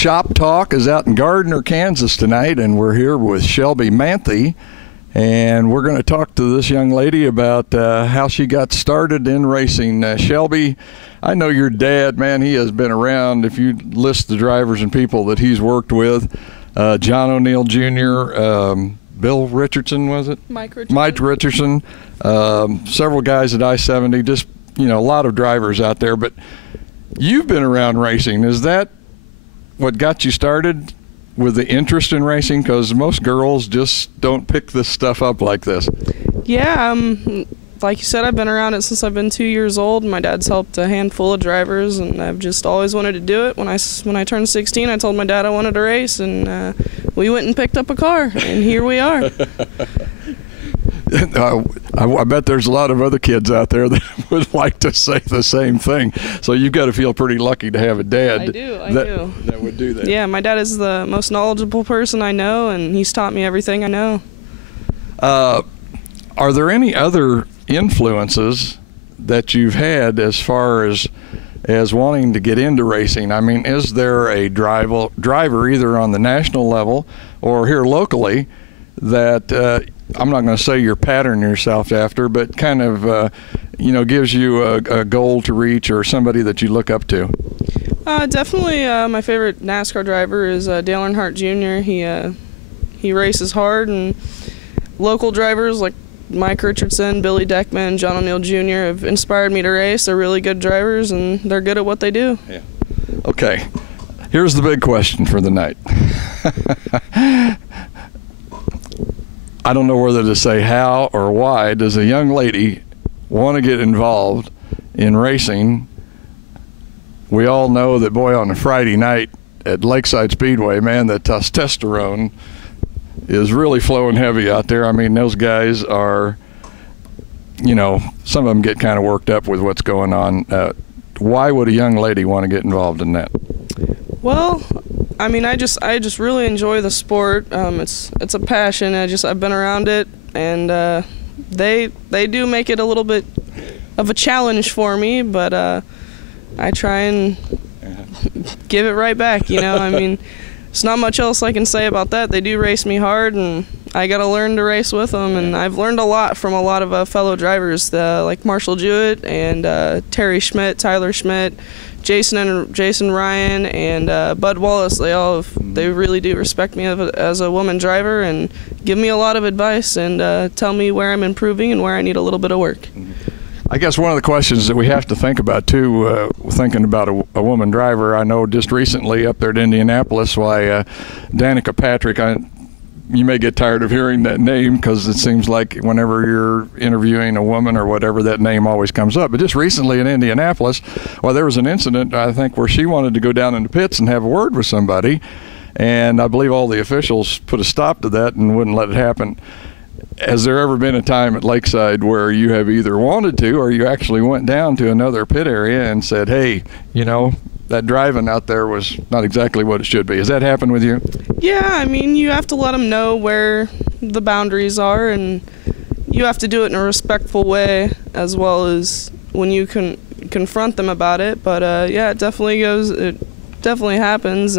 Shop Talk is out in Gardner, Kansas tonight, and we're here with Shelby Manthe, and we're going to talk to this young lady about how she got started in racing. Shelby, I know your dad, man, he has been around. If you list the drivers and people that he's worked with, John O'Neill Jr., Bill Richardson, was it? Mike Richardson. Mike Richardson, several guys at I-70, just, you know, a lot of drivers out there. But you've been around racing. Is that what got you started with the interest in racing? Because most girls just don't pick this stuff up like this. Yeah, like you said, I've been around it since I've been 2 years old. My dad's helped a handful of drivers, and I've just always wanted to do it. When I turned 16, I told my dad I wanted to race, and we went and picked up a car, and here we are. I bet there's a lot of other kids out there that would like to say the same thing. So you've got to feel pretty lucky to have a dad I do. that would do that. Yeah, my dad is the most knowledgeable person I know, and he's taught me everything I know. Are there any other influences that you've had as far as wanting to get into racing? I mean, is there a driver either on the national level or here locally that I'm not going to say you're patterning yourself after, but kind of, gives you a goal to reach, or somebody that you look up to? Definitely my favorite NASCAR driver is Dale Earnhardt Jr. He races hard, and local drivers like Mike Richardson, Billy Deckman, John O'Neill Jr. have inspired me to race. They're really good drivers, and they're good at what they do. Yeah. Okay, here's the big question for the night. I don't know whether to say how or why does a young lady want to get involved in racing. We all know that, boy, on a Friday night at Lakeside Speedway, man, the testosterone is really flowing heavy out there. I mean, those guys are, some of them get kind of worked up with what's going on. Why would a young lady want to get involved in that? Well, I mean, I just really enjoy the sport. It's a passion. I've been around it, and they do make it a little bit of a challenge for me, but I try and give it right back. I mean, there's not much else I can say about that. They do race me hard, and I got to learn to race with them. And I've learned a lot from a lot of fellow drivers, like Marshall Jewett and Terry Schmidt, Tyler Schmidt, Jason Ryan, and Bud Wallace. They really do respect me as a woman driver and give me a lot of advice and tell me where I'm improving and where I need a little bit of work. I guess one of the questions that we have to think about too, thinking about a woman driver, I know just recently up there at Indianapolis, Danica Patrick, you may get tired of hearing that name because it seems like whenever you're interviewing a woman or whatever, that name always comes up. But just recently in Indianapolis, there was an incident, I think, where she wanted to go down in the pits and have a word with somebody, and I believe all the officials put a stop to that and wouldn't let it happen. Has there ever been a time at Lakeside where you have either wanted to or you actually went down to another pit area and said, hey, that driving out there was not exactly what it should be? Has that happened with you? Yeah, I mean, you have to let them know where the boundaries are, and you have to do it in a respectful way as well as when you can confront them about it. But yeah, it definitely happens.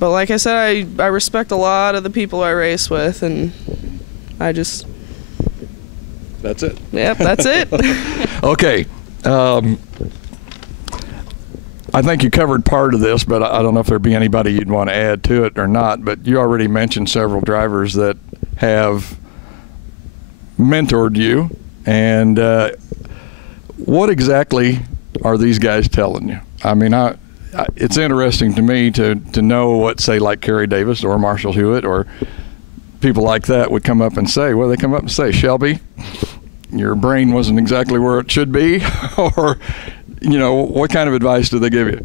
But like I said, I respect a lot of the people I race with, and that's it. Yep, that's it. Okay. I think you covered part of this, but I don't know if there'd be anybody you'd want to add to it or not. But you already mentioned several drivers that have mentored you. And what exactly are these guys telling you? I mean, it's interesting to me to know what, say, like Kerry Davis or Marshall Hewitt or people like that would come up and say. Well, they come up and say, Shelby, your brain wasn't exactly where it should be, or, what kind of advice do they give you?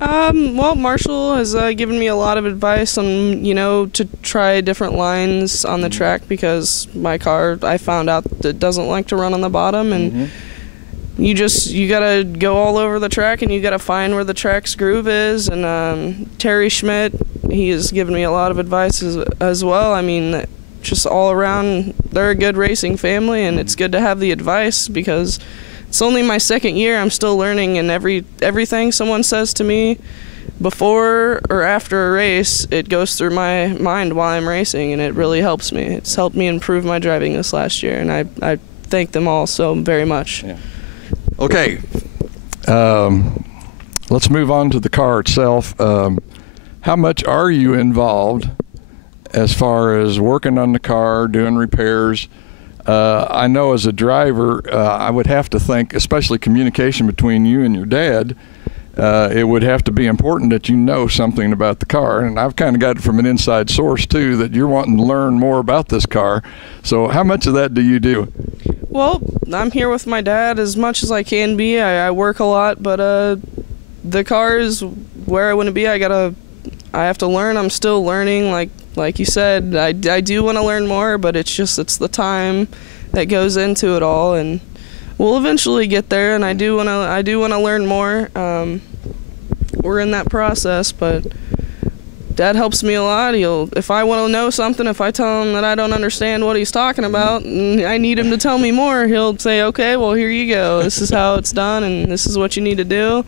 Well, Marshall has given me a lot of advice on, to try different lines on the track, because my car, I found out that doesn't like to run on the bottom, and you gotta go all over the track, and you gotta find where the track's groove is. And Terry Schmidt, he has given me a lot of advice as well. I mean, just all around, they're a good racing family, and it's good to have the advice, because it's only my second year. I'm still learning, and everything someone says to me before or after a race, it goes through my mind while I'm racing, and it really helps me. It's helped me improve my driving this last year, and I thank them all so very much. Yeah. Okay, let's move on to the car itself. How much are you involved as far as working on the car, doing repairs? I know as a driver, I would have to think, especially communication between you and your dad, it would have to be important that you know something about the car. And I've kind of got it from an inside source, too, that you're wanting to learn more about this car. So how much of that do you do? Well, I'm here with my dad as much as I can be. I work a lot, but the car is where I want to be. I have to learn. I'm still learning. Like you said, I do want to learn more, but it's the time that goes into it all, and we'll eventually get there. And I do want to learn more. We're in that process, but Dad helps me a lot. If I want to know something, if I tell him that I don't understand what he's talking about and I need him to tell me more, he'll say, okay, well, here you go. This is how it's done, and this is what you need to do.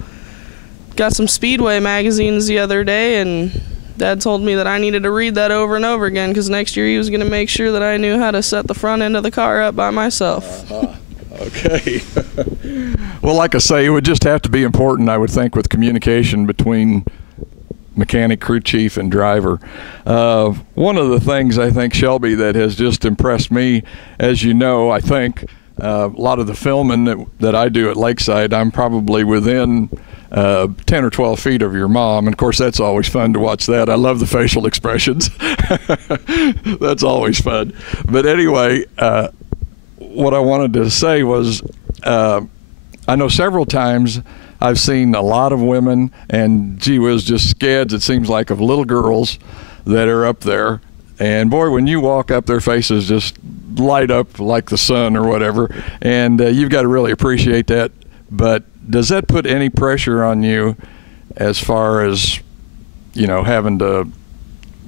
Got some Speedway magazines the other day, and Dad told me that I needed to read that over and over again, because next year he was going to make sure that I knew how to set the front end of the car up by myself. Okay. Well, like I say, it would just have to be important, I would think, with communication between mechanic, crew chief, and driver. One of the things I think, Shelby, that has just impressed me, as you know, I think a lot of the filming that I do at Lakeside, I'm probably within 10 or 12 feet of your mom, and of course that's always fun to watch that. I love the facial expressions. That's always fun. But anyway, what I wanted to say was I know several times I've seen a lot of women, and gee whiz, just skids, it seems like, of little girls that are up there, and boy, when you walk up, their faces just light up like the sun or whatever, and you've got to really appreciate that. But does that put any pressure on you as far as, you know, having to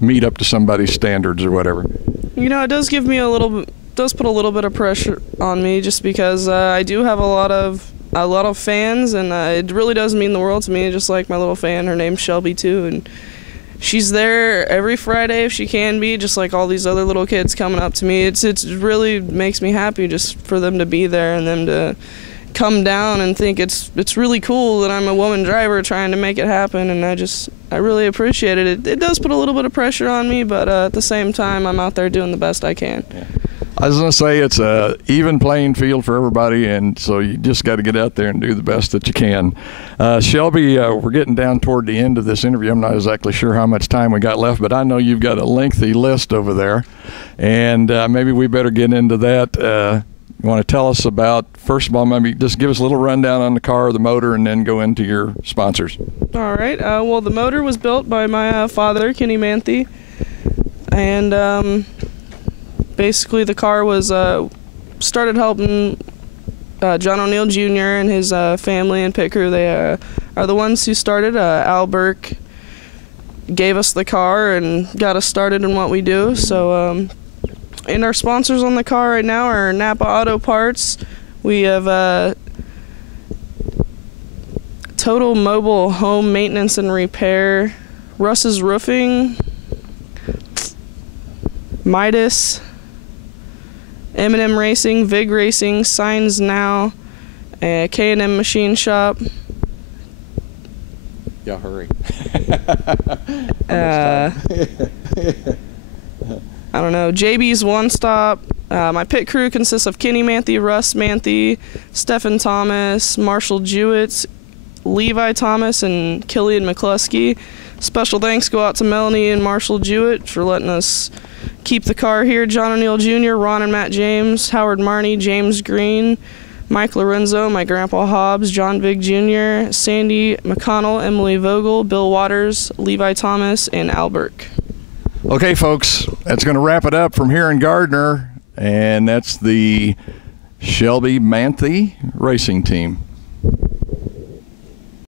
meet up to somebody's standards or whatever? You know, it does give me does put a little bit of pressure on me, just because I do have a lot of fans, and it really does mean the world to me. Just like my little fan, her name's Shelby too, and she's there every Friday if she can be, just like all these other little kids coming up to me. It really makes me happy just for them to be there and them to come down and think it's really cool that I'm a woman driver trying to make it happen, and I really appreciate it. It does put a little bit of pressure on me, but at the same time, I'm out there doing the best I can. Yeah. I was going to say it's a even playing field for everybody, and so you just got to get out there and do the best that you can. Shelby, we're getting down toward the end of this interview. I'm not exactly sure how much time we got left, but I know you've got a lengthy list over there, and maybe we better get into that. You want to tell us about, first of all, maybe just give us a little rundown on the car, the motor, and then go into your sponsors. All right. Well, the motor was built by my father, Kenny Manthe, and basically the car was started helping John O'Neill Jr. and his family and pit crew. They are the ones who started. Al Burke gave us the car and got us started in what we do. So, and our sponsors on the car right now are Napa Auto Parts. We have Total Mobile Home Maintenance and Repair, Russ's Roofing, Midas, M&M Racing, Vig Racing, Signs Now, K&M Machine Shop. Yeah, hurry. I don't know, JB's One Stop. My pit crew consists of Kenny Manthe, Russ Manthe, Stephen Thomas, Marshall Jewett, Levi Thomas, and Killian McCluskey. Special thanks go out to Melanie and Marshall Jewett for letting us keep the car here. John O'Neill Jr., Ron and Matt James, Howard Marney, James Green, Mike Lorenzo, my grandpa Hobbs, John Vig Jr., Sandy McConnell, Emily Vogel, Bill Waters, Levi Thomas, and Al Burke. Okay, folks, that's going to wrap it up from here in Gardner, and that's the Shelby Manthe Racing Team.